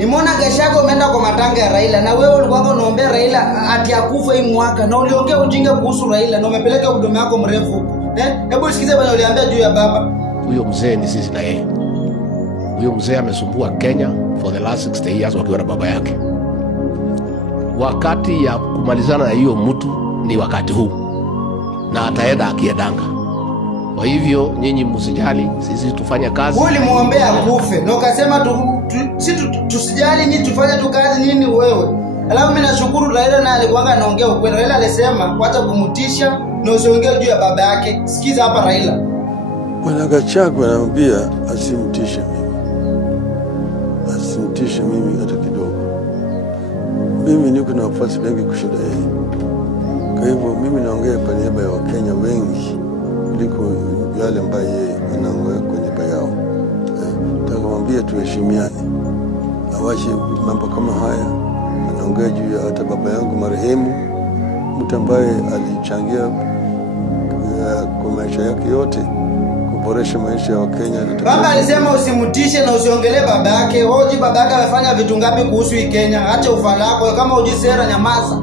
Nimeona Gachagua umeenda kwa matanga ya Raila na wewe ulikuwa unaombea Raila ati akufa hii mwaka na uliongea ujinga kuhusu Raila na umepeleka huduma yako mrefu huko. Hebu sikize bwana uliambia juu ya baba. Huyo mzee ni sisi na yeye. Huyo mzee amesumbua Kenya for the last 60 years wakiwa na baba yake. Wakati ya kumalizana na hiyo mtu ni wakati huu. Na ataenda akiendanga. Kwa hivyo nyinyi msijali, sisi tufanye kazi. Wewe ulimuombea kufe na ukasema tusijali nyinyi tufanye tu kazi nini wewe. Alafu mimi nashukuru Raila na alikuwa anaongea ukweli. Raila alisema wacha kumutisha na usiongee juu ya baba yake. Sikiza hapa Raila. Bwana Gachagua anamwambia asimtishe mimi. Asimtishe mimi hata kidogo. Mimi niko na wafuasi wengi kushinda yeye. Kwa hivyo mimi naongea kwa niaba ya Wakenya wengi kuliko yale ambayo yeye anaongea kwa niaba yao. Takamwambia tuheshimiane. Awache mambo kama haya. Anaongea juu ya hata baba yangu marehemu, mtu ambaye alichangia kwa maisha yake yote kuboresha maisha ya Wakenya. Baba alisema usimutishe na usiongelee baba yake. Hoji baba yake amefanya vitu ngapi kuhusu Kenya? Acha ufala wako, kama hujui sera nyamaza.